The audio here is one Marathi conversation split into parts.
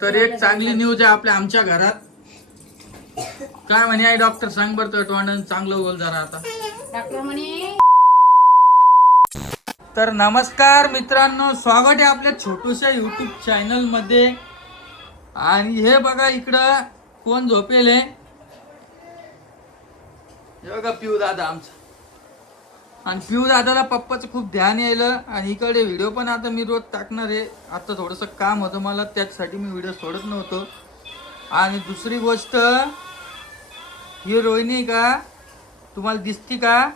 तर एक चांगली न्यूज आहे आपल्या आमच्या घरात. काय म्हणे आई डॉक्टर सांग बरं तो तोंडाने चांगलं बोल जरा आता. डॉक्टर म्हणे. तर नमस्कार मित्रांनो, स्वागत आहे आपल्या छोटूशा युट्यूब चॅनल मध्ये. आणि हे बघा इकडं कोण झोपेल आहे, हे बघा पिऊ दादा आमचा. आणि पिऊ दादाला पप्पाचं खूप ध्यान यायलं. आणि इकडे व्हिडिओ पण आता मी रोज टाकणार आहे. आता थोडंसं काम होतं मला, त्याचसाठी मी व्हिडिओ सोडत नव्हतो. आणि दुसरी गोष्ट, ही रोहिणी का तुम्हाला दिसती का,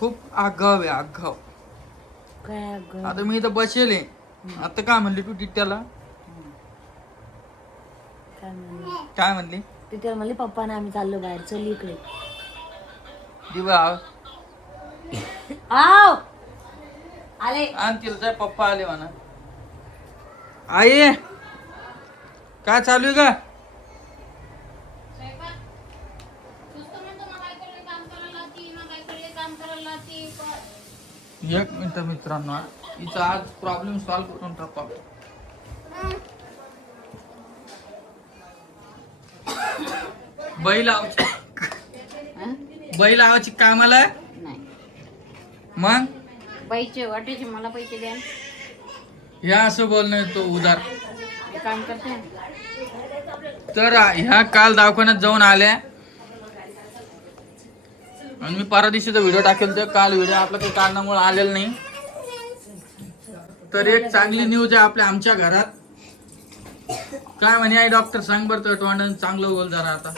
खूप आगाव आहे आगाव. आता मी इथं बसेल आहे. आता काय म्हणली तू टिट्याला, काय म्हणली? टिट्याला म्हणली पप्पा ना आम्ही चाललो बाहेर, चल इकडे. दिवा आव आले. आणि तिला पप्पा आले म्हणा. आई काय चालू आहे का? एक मिनिट मित्रांनो, हिचा आज प्रॉब्लेम सॉल्व्ह करून टाकू. बैल लावायची कामाला नाही मग पैसे वाटायचे, मला पैसे द्या. ह्या असं बोलणं तो उदार. हे काम करते. तर ह्या काल दवाखान्यात जाऊन आल्या. आणि मी परवा दिवशीचा व्हिडिओ टाकेल, तर काल व्हिडिओ आपला काही कारणामुळे आलेला नाही. तर एक चांगली न्यूज आहे आपल्या आमच्या घरात. काय म्हणे आई डॉक्टर सांग बरं तो तोंडाने चांगलं बोल जरा आता.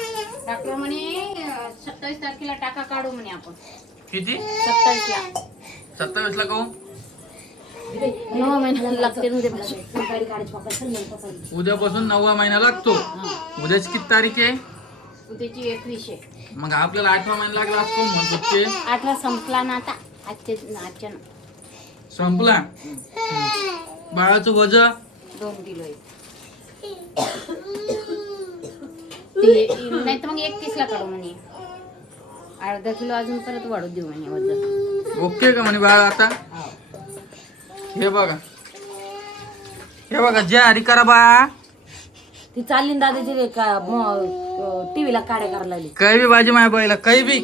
डॉक्टर म्हणे 27 तारखेला टाका काढू म्हणे आपण. किती? 27 ला. 27 ला काहून? 9 महिन्याला लागते. उद्यापासून 9वा महिना लागतो. उद्याची किती तारीख आहे? उद्याची 21 आहे. मग आपल्याला 8वा महिना लागला असं कोण म्हणतो ते? 18 संपला ना आता. आजच्या संपला. बाळाचं वजन 2 किलो आहे. नाही तर मग 31 ला काढू म्हणे. अर्धा किलो अजून परत वाढू देऊ म्हणे वजन. ओके का म्हणे बाळ आता? हे बघा, हे बघा, जय हरी करा बा. ती चालली ना दादाची का टीव्हीला काड्या करायला लागली. काही बी भाजी माय बाईला, काही बी.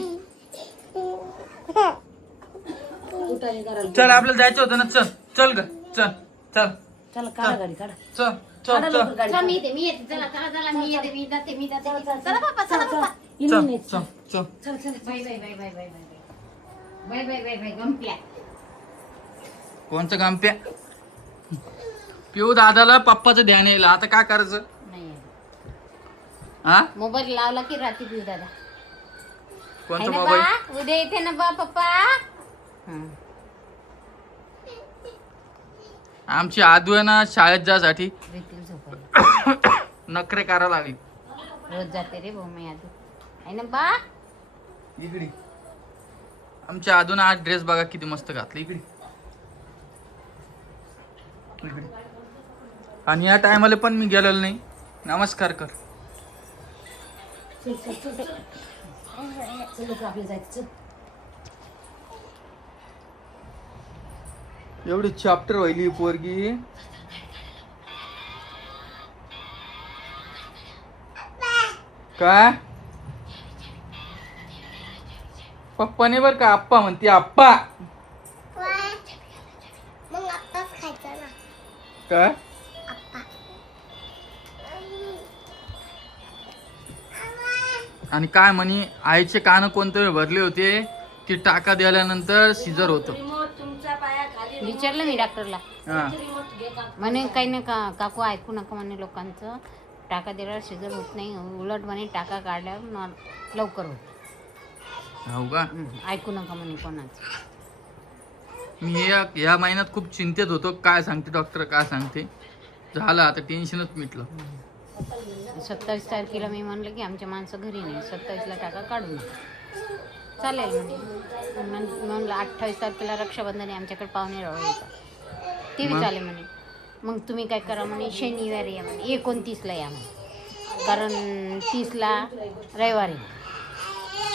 उठाने करायला. चल आपल्याला जायचं होतं ना. चल चल ग, चल चल चला काढा गाडी काढा. चल काढा चल लवकर चल गाडी. चला मी येते चला मी येते मी जाते चला पप्पा चला पप्पा. इनी चल नाही. चल चल. चल चल बाय गंप्या. कोणचं काम पे? पिऊ दादाला पप्पाचं ध्यान येईल. आता काय करायचं? नाही हा, मोबाईल लावला की रात्री पिऊ दादा. कोणता मोबाईल? उद्या येते ना बा पप्पा. आमची आदू आहे ना, शाळेत जासाठी रितील झोपायला नखरे करायला लागली. रोज जाते रे भाऊ मी आधी. आहे ना बा. इकडे आमच्या आदून आज ड्रेस बघा किती मस्त घातला. इकडे इकडे. आणि या टायमाला पण मी गेलेलो नाही. नमस्कार कर. चल चल चल चल आपलं जायचं. चल एवढी चॅप्टर व्हायली पोरगी. काय पप्पा नाही बर का, आप्पा म्हणते. आप्पा मग आत्ताच खायचं ना. काय? आणि काय म्हणे, आईचे कान कोणते भरले होते, ती टाका दिल्यानंतर सिजर होतं. रिमोट तुमच्या पायाखाली. विचारलं मी डॉक्टरला. हा. रिमोट घे का. म्हणे काही नाही काकू ऐकू नका म्हणे लोकांचं. टाका दिल्यावर शिजर होत नाही, उलट म्हणे टाका काढल्यावर लवकर होत. हो का? ऐकू नका म्हणे कोणाचं. मी या महिन्यात खूप चिंतेत होतो. काय सांगते डॉक्टर, काय सांगते. झालं आता टेन्शनच मिटलं. 27 तारखेला मी म्हणलं की आमच्या माणसं घरी नाही, 27 ला टाका काढू नका. चालेल म्हणे. म्हणलं 28 तारखेला रक्षाबंधन आहे, आमच्याकडे पाहुणे रावळे येतात. ते बी चालेल म्हणे. मग तुम्ही काय करा म्हणे, शनिवारी या म्हणे, 29 ला या म्हणे. कारण 30 ला रविवारी,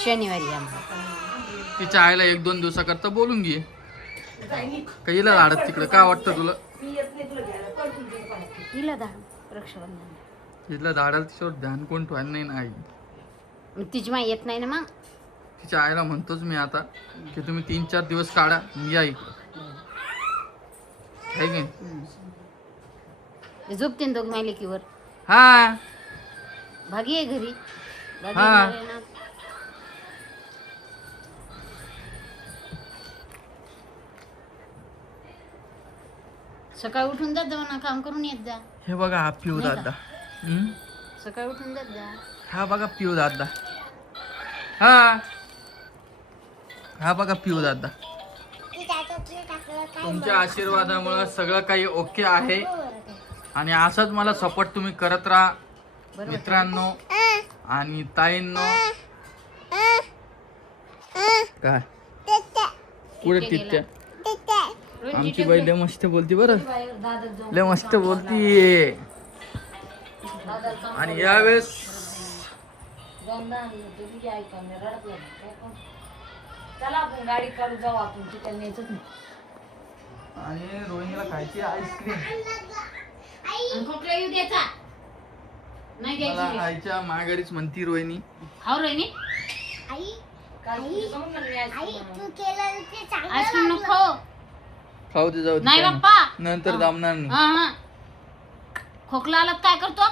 शनिवारी या म्हणे. तिच्या आईला 1-2 दिवसाकरता बोलून घे. काही लाडत तिकडे. काय वाटतं तुला? हिला दा रक्षाबंधन तिला झाडाला तिच्यावर ध्यान कोण ठेवायला नाही ना आई. मग तिची माई येत नाही ना मग. तिच्या आईला म्हणतोच मी आता की तुम्ही 3-4 दिवस काढा, मी आई आहे की झोपते दोघ मायलेकीवर. हा भागी आहे घरी. भागी हा. येणार आहे ना. सकाळी उठून जात जा ना, काम करून येत जा. हे बघा हा पिऊ नाही दादा. हम्म? सकाळी उठून जात जा. हा बघा पिऊ दादा. हा हा बघा पिऊ दादा. ती त्याच्यातलं टाकलं काय तुमच्या आशीर्वादामुळे सगळं काही ओके आहे आणि असाच मला सपोर्ट तुम्ही करत राहा मित्रांनो आणि ताईंनो. काय पुढे तिथ्या आमची बाई लय मस्त बोलती बरं, लय मस्त बोलती. आणि यावेळेस चला आपण गाडी काढू जाऊ आपण तिथे न्यायचंच नाही. आणि रोहिणीला खायची आईस्क्रीम. आणि खोकला येऊ द्यायचा नाही मला द्यायची. आईच्या माघारीच म्हणती रोहिणी. हाव रोहिणी आई काल तुझं जाऊन ना मी आई आईस्क्रीम तू केलं ते चांगलं आईस्क्रीम लागलं. नको. खाऊ दे जाऊ दे नाही काय बाप्पा. नाही. नंतर जमणार नाही. हा हा. खोकला आला तर काय करतो?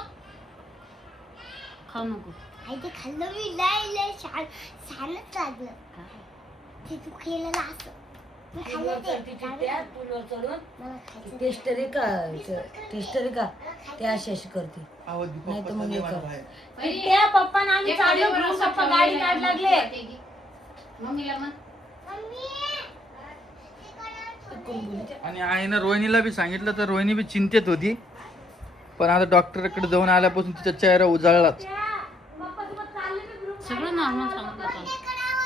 खाऊ नको. आई ते खाल्लं मी लय छानच लागलं ते तू केलेलं असं मी खाल्लं ते पुलवर चढून मला खायचं टेस्टरी का टेस्टरी का ते अशी अशी करते. आवाज दे, नाही तर पप्पा मग चालले हे मला कर. बाहेर. त्या पप्पा ना आम्ही चाललो घेऊन पप्पा गाडी काढ लागले. मम्मीला मग आणि आईनं रोहिणीला बी सांगितलं तर रोहिणी बी चिंतेत होती, पण आता डॉक्टरकडे जाऊन आल्यापासून तिचा चेहरा उजाळलाच. सगळं नॉर्मल सांगितलं होतं.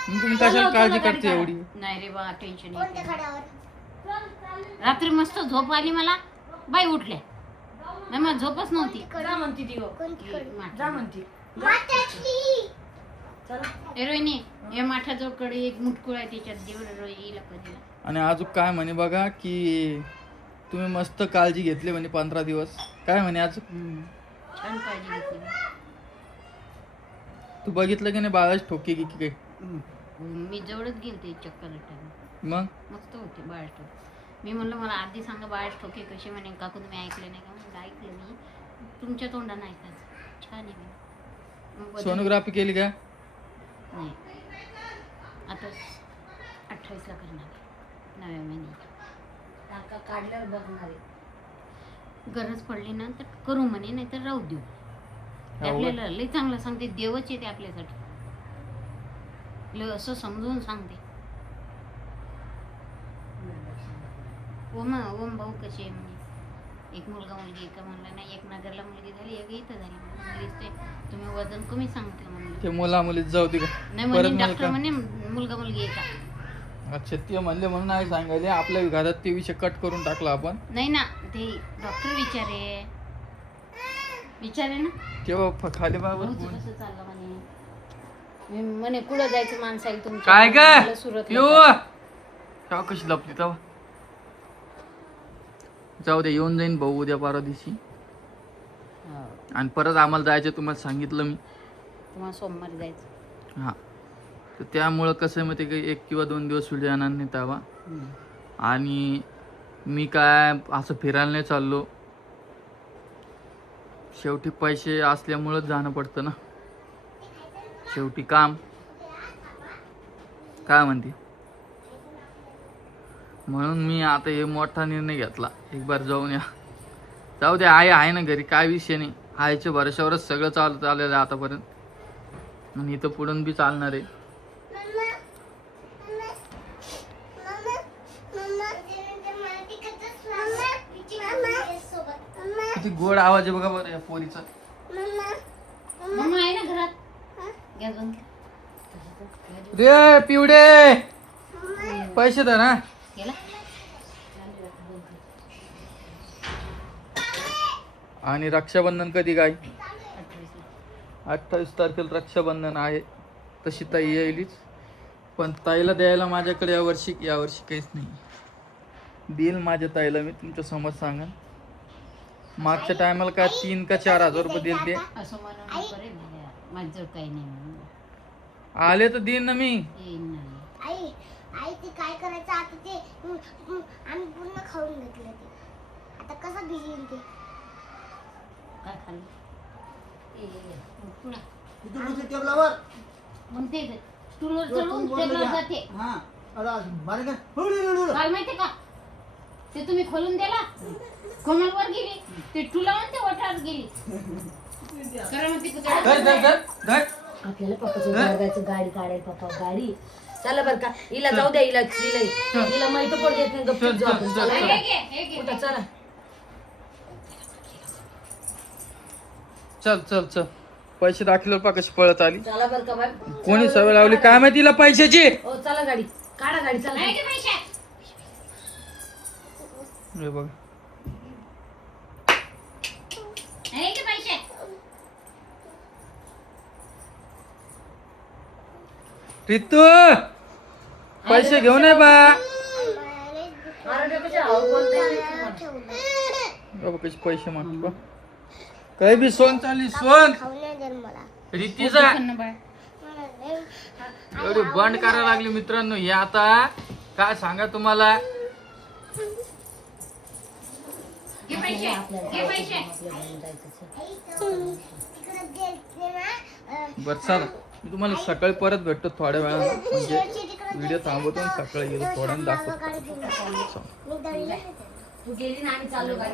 मग तुम्ही कशाला काळजी करते एवढी? नाही रे बा टेन्शन कोणत्या नाही. खड्यावर रात्री मस्त झोप आली मला. बाई उठल्या नाही मला झोपच नव्हती. जा म्हणती ती गो. कोणती खडी जा म्हणती. माठातली चला ए रोहिणी या माठाजवळ कडे एक मुटकुळ आहे त्याच्यात जेवढं रोहिणीला कधी. आणि अजून काय म्हणे बघा की तुम्ही मस्त काळजी घेतली म्हणे 15 दिवस. काय म्हणे अजून? छान काळजी घेतली. तू बघितलं की नाही बाळाची ठोके की काय? मी जवळच गेलते चक्कर टाकून. मग मस्त होते बाळच ठोके. मी म्हणलं मला आधी सांगा बाळच ठोके कसे म्हणे. काकू तुम्ही ऐकले नाही का? म्हणलं ऐकलं मी तुमच्या तोंडानं ऐकायचं. छान आहे मी. मग बदल- सोनोग्राफी केली का? नाही आता 28 ला करणार आहे. 9व्या महिन्यात. टाका काढल्यावर बघणार आहे. गरज पडली ना तर करू म्हणे नाही तर राहू देऊ. ते आपल्याला लय चांगलं सांगते. देवच येते आपल्यासाठी. लय असं समजून सांगते. ओम भाऊ कशी आहे म्हणे. एक मुलगा मुलगी का म्हणलं नाही. एक नगरला मुलगी झाली एक इथं झाली. मुलीच ते तुम्ही वजन कमी सांगते म्हणलं. ते मुला मुलीत जाऊ दे का? नाही परत म्हणे मला डॉक्टर का? म्हणे मुलगा मुलगी आहे का. अच्छा ते म्हणले म्हणून नाही सांगायले. आपल्या घरात ते विषय कट करून टाकला आपण. नाही ना ते डॉक्टर विचारे ना. तेव्हा खाली बाबा भाऊचं कसं चाललं म्हणे. मी म्हणे कुठं जायचं माणसं आहे तुमच्या. काय काय मला सुरतला येऊ जायचं. तेव्हा कशी लपली तेव्हा. जाऊ दे येऊन जाईन भाऊ उद्या परवा दिवशी. हो. आणि परत आम्हाला जायचं तुम्हाला सांगितलं मी. तुम्हाला सोमवारी जायचं. हां तर त्यामुळं कसं आहे माहिती की 1 किंवा 2 दिवस व्हिडिओ येणार नाही तेव्हा. आणि मी काय असं फिरायला नाही चाललो. शेवटी पैसे असल्यामुळंच जाणं पडतं ना. शेवटी काम काय म्हणते. म्हणून मी आता हे मोठा निर्णय घेतला. एक बार जाऊन या. जाऊ दे आई आहे ना घरी. काय विषय नाही. आईच्या भरोश्यावरच सगळं चाललेलं आहे आतापर्यंत. आणि इथं पुढून बी चालणार आहे. किती गोड आवाज आहे बघा बरं या पोरीचा. मम्मा आहे ना घरात. गॅस बंद कर. रे पिवडे पैसे धर हा. गेला. आणि रक्षाबंधन कधी काय? 28 ला. 28 तारखेला रक्षाबंधन आहे. तशी ताई येईलच. पण ताईला द्यायला माझ्याकडे यावर्षी काहीच नाही. देईल माझ्या ताईला मी तुमच्या समोर सांगा. मागच्या टायमाला काय 3 का 4,000 रुपये दिले ते असं म्हणून नको रे भैया. माझं काही नाही म्हणून आले तर देईन ना मी. येईन ना. आई आई ते काय करायचं आता ते आम्ही पूर्ण खाऊन घेतलं ते आता कसं भिजेल ते काय खाल्लं ए, पुढं. इथून उचल टेबलावर. मग ते स्टूलवर चढून टेबलवर जाते. हा. अरे बारीक आहे. हुडुडुडुडु. काय माहिती का ते तुम्ही खोलून दिला कोमलवर गेली ते टुलावून ते वटार गेली खरं म्हणते कुत्रा. धर धर धर धर. आपल्याला पप्पाचं घर जायचं, गाडी काढायची, पप्पा गाडी. चला बरं का, हिला जाऊ द्या, हिला माहिती पडत येत नाही, गप्पीत जाऊ आपण. चला, हे घे, हे घे. कुठं चला. चल चल चल. पैसे दाखवले पा कशी पळत आली. चला बरं का बाय. कोणी सवय लावली काय माहिती तिला पैशाची. हो चला गाडी काढा, गाडी चला. हे घे पैसे. हे बघ हे घे पैसे. रितू पैसे घेऊन ये बा. अरे डोक्याच्या हाव बोलता येत नाही तुम्हाला. बाबा कशी पैसे मागतो काही बी सोन चालली सोन खाऊन नाही देणार मला रीतीचा पण बाय. मला लय- एवढी बंड करायला लागली मित्रांनो. हे आता काय सांगा तुम्हाला. घे पैसे. घे पैसे. आई तो तिकडे गेलते ना बर चला मी तुम्हाला सकाळी परत भेटतो थोड्या वेळानं. म्हणजे व्हिडिओ थांबवतो आणि सकाळी गेलो थोड्या दाखवतो. मी दळलं तू गेली ना, आम्ही चाललो गाडी.